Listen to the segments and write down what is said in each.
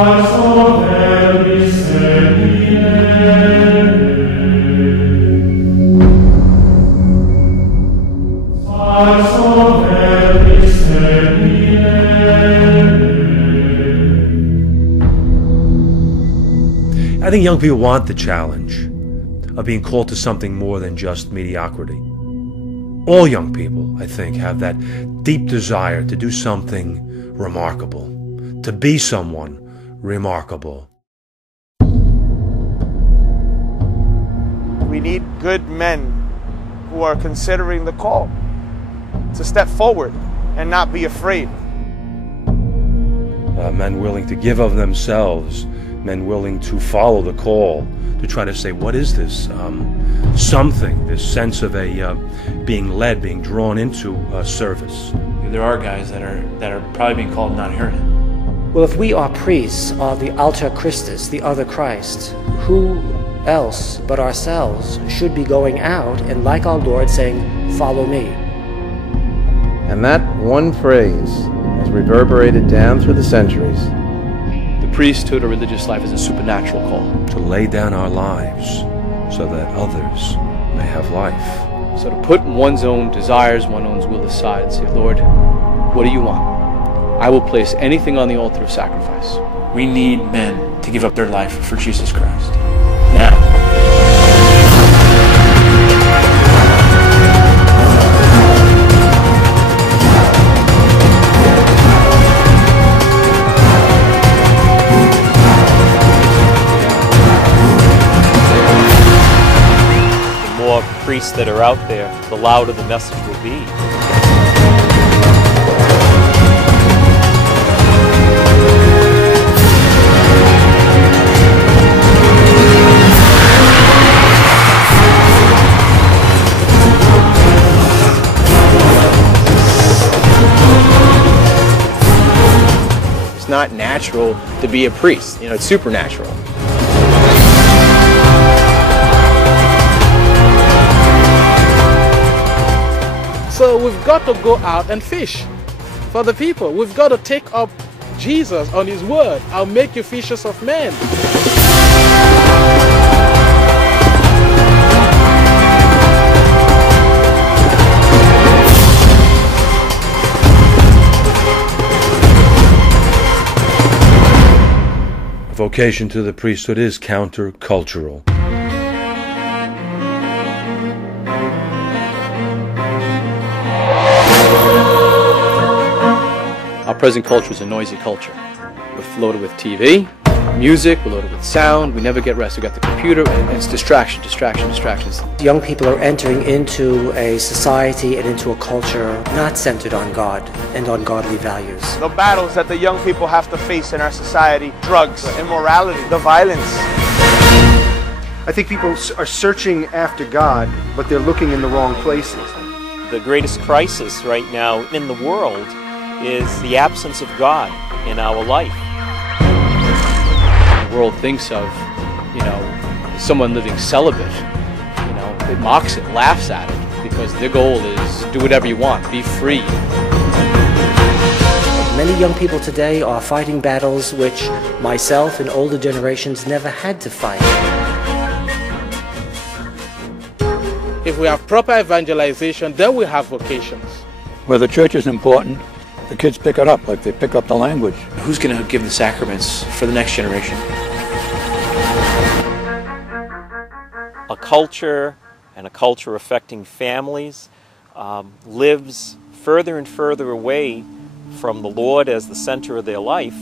I think young people want the challenge of being called to something more than just mediocrity. All young people, I think, have that deep desire to do something remarkable, to be someone remarkable. We need good men who are considering the call to step forward and not be afraid. Men willing to give of themselves, men willing to follow the call, to try to say, what is this? Something, this sense of being led, being drawn into service. There are guys that are probably being called not hearing it. Well, if we are priests of the alter Christus, the other Christ, who else but ourselves should be going out and, like our Lord, saying, follow me? And that one phrase has reverberated down through the centuries. The priesthood or religious life is a supernatural call. To lay down our lives so that others may have life. So to put one's own desires, one's own will aside and say, Lord, what do you want? I will place anything on the altar of sacrifice. We need men to give up their life for Jesus Christ. Now. More priests that are out there, the louder the message will be. It's not natural to be a priest. It's supernatural. So we've got to go out and fish for the people. We've got to take up Jesus on his word. I'll make you fishers of men. Vocation to the priesthood is countercultural. Our present culture is a noisy culture. We're loaded with TV, music, we're loaded with sound, we never get rest. We've got the computer, and it's distraction, distractions. Young people are entering into a society and into a culture not centered on God and on godly values. The battles that the young people have to face in our society, drugs, immorality, the violence. I think people are searching after God, but they're looking in the wrong places. The greatest crisis right now in the world is the absence of God in our life. The world thinks of, someone living celibate. It mocks it, laughs at it, because their goal is do whatever you want, be free. Many young people today are fighting battles which myself and older generations never had to fight. If we have proper evangelization, then we have vocations. Where the church is important, the kids pick it up, like they pick up the language. Who's going to give the sacraments for the next generation? A culture, and a culture affecting families, lives further and further away from the Lord as the center of their life.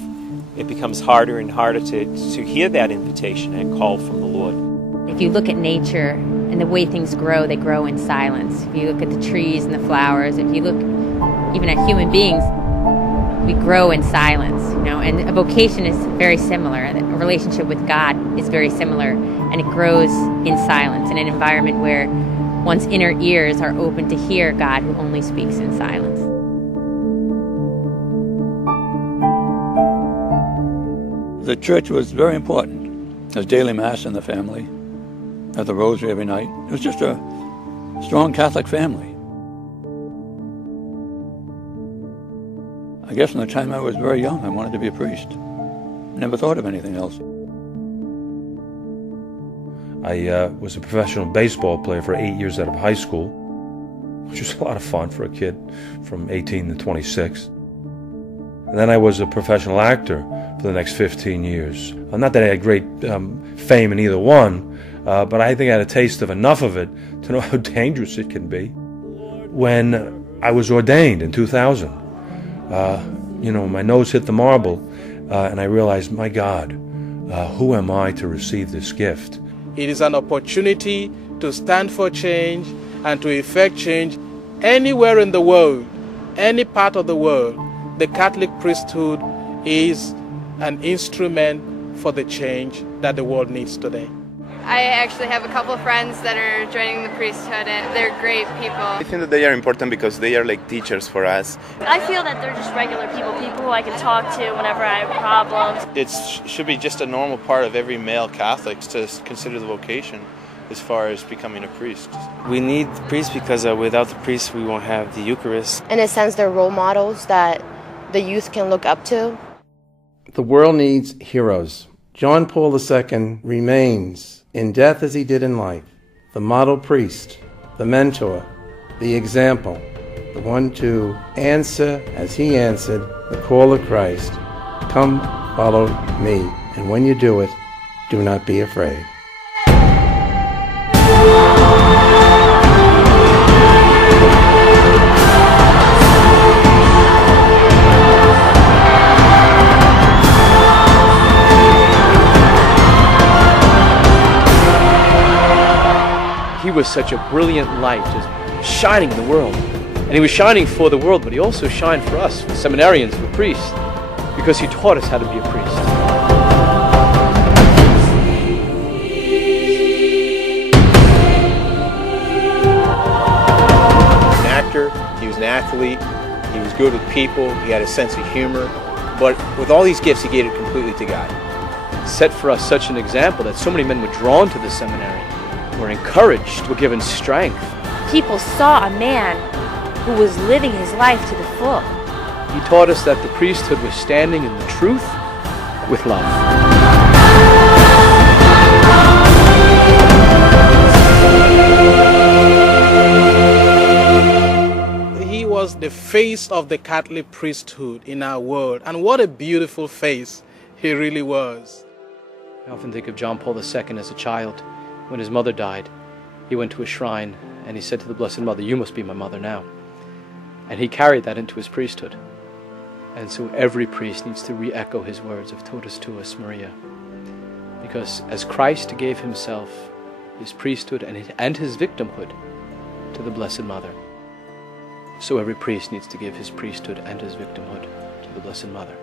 It becomes harder and harder to hear that invitation and call from the Lord. If you look at nature and the way things grow, they grow in silence. If you look at the trees and the flowers, if you look even at human beings, we grow in silence, and a vocation is very similar. A relationship with God is very similar, and it grows in silence, in an environment where one's inner ears are open to hear God who only speaks in silence. The church was very important. There's daily mass in the family, at the rosary every night. It was just a strong Catholic family. I guess from the time I was very young, I wanted to be a priest. Never thought of anything else. I was a professional baseball player for 8 years out of high school, which was a lot of fun for a kid from 18 to 26. And then I was a professional actor for the next 15 years. Not that I had great fame in either one, but I think I had a taste of enough of it to know how dangerous it can be. When I was ordained in 2000, my nose hit the marble, and I realized, my God, who am I to receive this gift? It is an opportunity to stand for change and to effect change anywhere in the world, any part of the world. The Catholic priesthood is an instrument for the change that the world needs today. I actually have a couple of friends that are joining the priesthood, and they're great people. I think that they are important because they are like teachers for us. I feel that they're just regular people who I can talk to whenever I have problems. It should be just a normal part of every male Catholic to consider the vocation as far as becoming a priest. We need the priests because without the priests we won't have the Eucharist. In a sense, they're role models that the youth can look up to. The world needs heroes. John Paul II remains, in death as he did in life, the model priest, the mentor, the example, the one to answer, as he answered, the call of Christ, "Come, follow me, and when you do it, do not be afraid." He was such a brilliant light, just shining in the world. And he was shining for the world, but he also shined for us, for seminarians, for priests, because he taught us how to be a priest. An actor, he was an athlete, he was good with people, he had a sense of humor, but with all these gifts, he gave it completely to God. Set for us such an example that so many men were drawn to the seminary, were encouraged, were given strength. People saw a man who was living his life to the full. He taught us that the priesthood was standing in the truth with love. He was the face of the Catholic priesthood in our world, and what a beautiful face he really was. I often think of John Paul II as a child. When his mother died, he went to a shrine and he said to the Blessed Mother, "You must be my mother now." And he carried that into his priesthood. And so every priest needs to re-echo his words of Totus Tuus Maria. Because as Christ gave himself, his priesthood and his victimhood to the Blessed Mother, so every priest needs to give his priesthood and his victimhood to the Blessed Mother.